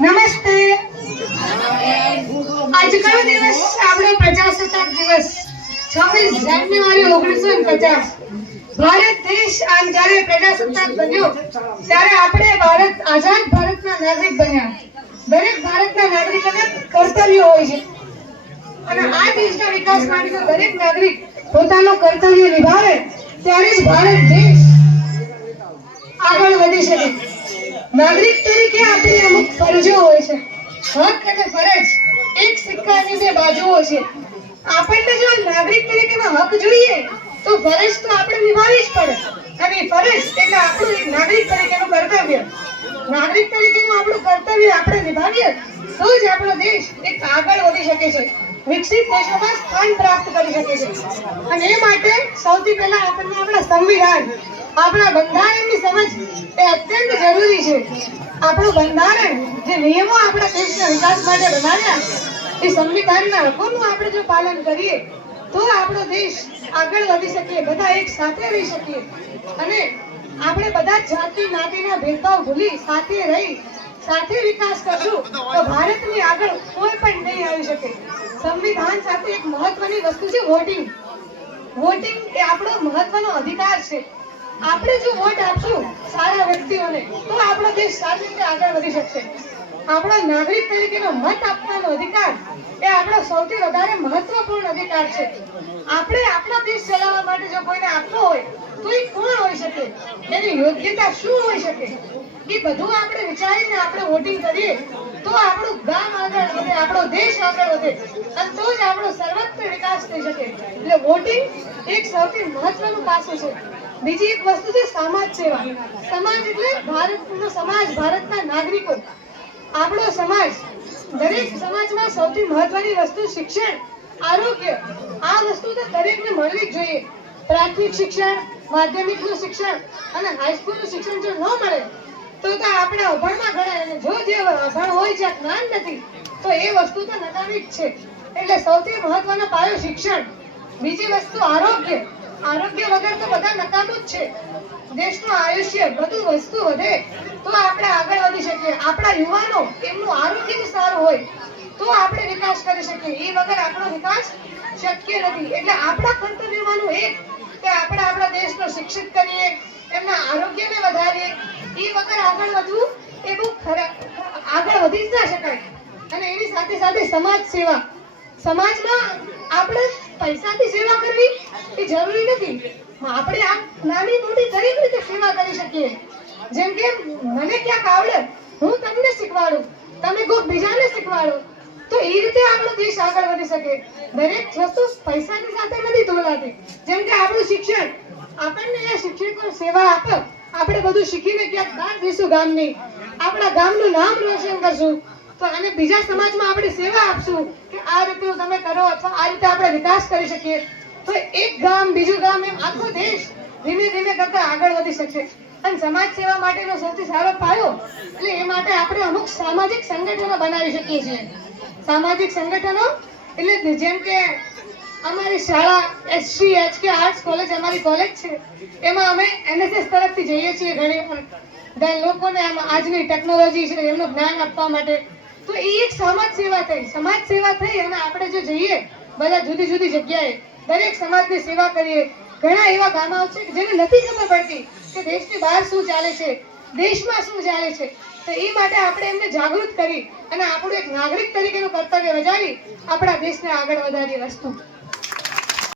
નમસ્તે. આજ કયો દિવસ? આપણો પ્રજાસત્તાક દિવસ 26 જાન્યુઆરી 1950. ભારત દેશ જ્યારે પ્રજાસત્તાક બન્યો ત્યારે આપણે આઝાદ ભારતના નાગરિક બન્યા. દરેક ભારતના નાગરિકોને કર્તવ્ય હોય છે અને આ દેશના વિકાસ માટે દરેક નાગરિક પોતાનું કર્તવ્ય નિભાવે ત્યારે જ ભારત દેશ આગળ વધી શકે. નાગરિક તરીકે આપણી અમુક ફરજો હોય છે. હક અને ફરજ એક સિક્કાની બે બાજુઓ છે. આપણને જો નાગરિક તરીકેનો હક જોઈએ તો ફરજ તો આપણે નિભાવવી જ પડે અને ફરજ એટલે આપણું એક નાગરિક તરીકેનું કર્તવ્ય. નાગરિક તરીકેનું આપણું કર્તવ્ય આપણે નિભાવીએ તો જ આપણો દેશ એક આગળ વધી શકે છે, વિકસિત દેશોમાં સ્થાન પ્રાપ્ત કરી શકે છે. અને એ માટે સૌથી પહેલા આપણને આપણા સંવિધાન, આપણા બંધારણની સમજ એ અત્યંત જરૂરી છે. આપણું બંધારણ જે નિયમો આપણા દેશના વિકાસ માટે બનાવ્યા એ સંવિધાનના હકોનું આપણે જો પાલન કરીએ તો આપણો દેશ આગળ વધી શકીએ, બધા એક સાથે રહી શકીએ અને આપણે બધા જાતિ જ્ઞાતિના ભેદભાવ ભૂલી સાથે રહી સાથે વિકાસ કરશું તો ભારતની આગળ કોઈ પણ નહીં આવી શકે. સંવિધાન સાથે એક મહત્વની વસ્તુ છે વોટિંગ. વોટિંગ એ આપણો મહત્વનો અધિકાર છે. આપણે જો વોટ આપશું સારા વ્યક્તિઓને તો આપણો દેશ સારી રીતે આગળ વધી શકશે. આપણો નાગરિક તરીકેનો મત આપવાનો અધિકાર એ આપણો સૌથી વધારે મહત્વપૂર્ણ અધિકાર છે. આપણે આપણા દેશ ચલાવવા માટે જો કોઈને આપવો હોય તો એ કોણ હોઈ શકે, એની યોગ્યતા શું હોઈ શકે, એ બધું આપણે વિચારીને આપણે વોટિંગ કરીએ તો આપણું ગામ આગળ વધે, આપણો દેશ આગળ વધે અને તો જ આપણો સર્વત્ર વિકાસ થઈ શકે. એટલે વોટિંગ એક સૌથી મહત્વનું પાસું છે. બીજી એક વસ્તુ છે સમાજ સેવા. સમાજ એટલે ભારતનો સમાજ, ભારતના નાગરિકો, આપણો સમાજ. દરેક સમાજમાં સૌથી મહત્વની વસ્તુ શિક્ષણ, આરોગ્ય. આ વસ્તુ તો દરેકને મળવી જ જોઈએ. પ્રાથમિક શિક્ષણ, માધ્યમિકનું શિક્ષણ અને હાઈસ્કૂલનું શિક્ષણ જો ન મળે તો આપણે અભણમાં ગણાય અને જો જે અભણ હોય જ્યાં જ્ઞાન નથી તો એ વસ્તુ તો નકામી જ છે. એટલે સૌથી મહત્વનો પાયો શિક્ષણ. બીજી વસ્તુ આરોગ્ય. આરોગ્ય વગર તો બધા નકામું જ છે. દેશનું આયુષ્ય બધું વસ્તુ વધે તો આપણે આગળ વધી શકીએ. આપણા યુવાનો એમનું આરોગ્ય જો સારું હોય તો આપણે વિકાસ કરી શકીએ. એ વગર આપણો વિકાસ શક્ય નથી. એટલે આપણા કર્તવ્યમાંનું એક કે આપણે આપણા દેશને શિક્ષિત કરીએ, એમના આરોગ્યને વધારીએ. એ વગર આગળ વધવું એ બહુ આગળ વધી જ ના શકાય. અને એની સાથે સાથે સમાજ સેવા. સમાજમાં આપણે પૈસાથી સેવા કરવી એ જરૂરી નથી. આપણે આ નાની મોટી દરેક રીતે સેવા કરી શકીએ. જેમ કે મને ક્યાંક આવડે હું તમને શીખવાડું, તમે કોઈ બીજાને શીખવાડો તો એ રીતે આપણો દેશ આગળ વધી શકે. દરેક વસ્તુ પૈસાની સાથે નથી તોલાતી. જેમ કે આપણું શિક્ષણ, આપણને એ શિક્ષકો સેવા આપે, આપણે બધું શીખીને ક્યાંક બહાર જઈશું ગામની, આપણા ગામનું નામ રોશન કરશું તો અને બીજા સમાજમાં આપણે સેવા આપશું કે આ રીતે તમે કરો અથવા આ રીતે આપણે વિકાસ કરી શકીએ તો એક ગામ બીજું ગામ એમ આખો દેશ ધીમે ધીમે કરતા આગળ વધી શકશે. અને સમાજ સેવા માટેનો સૌથી સારો પાયો એટલે એ માટે આપણે અમુક સામાજિક સંગઠનો બનાવી શકીએ છીએ. સામાજિક સંગઠનો એટલે જેમ કે અમારી શાળા SCHK આર્ટ્સ કોલેજ, અમારી કોલેજ છે એમાં અમે NSS તરફથી જઈએ છીએ ઘણી લોકોને આજની ટેકનોલોજી છે એમનું જ્ઞાન આપવા માટે. તો એ એક સમાજ સેવા થઈ. સમાજ સેવા થઈ અને આપણે જો જઈએ બધા જુદી જુદી જગ્યાએ દરેક સમાજની સેવા કરીએ. ઘણા એવા ગામો છે કે જેને નથી ખબર પડતી કે દેશની બહાર શું ચાલે છે, દેશમાં શું ચાલે છે. તો એ માટે આપણે એમને જાગૃત કરી અને આપણું એક નાગરિક તરીકેનું કર્તવ્ય બજાવી આપણા દેશને આગળ વધારીએ. વસ્તુ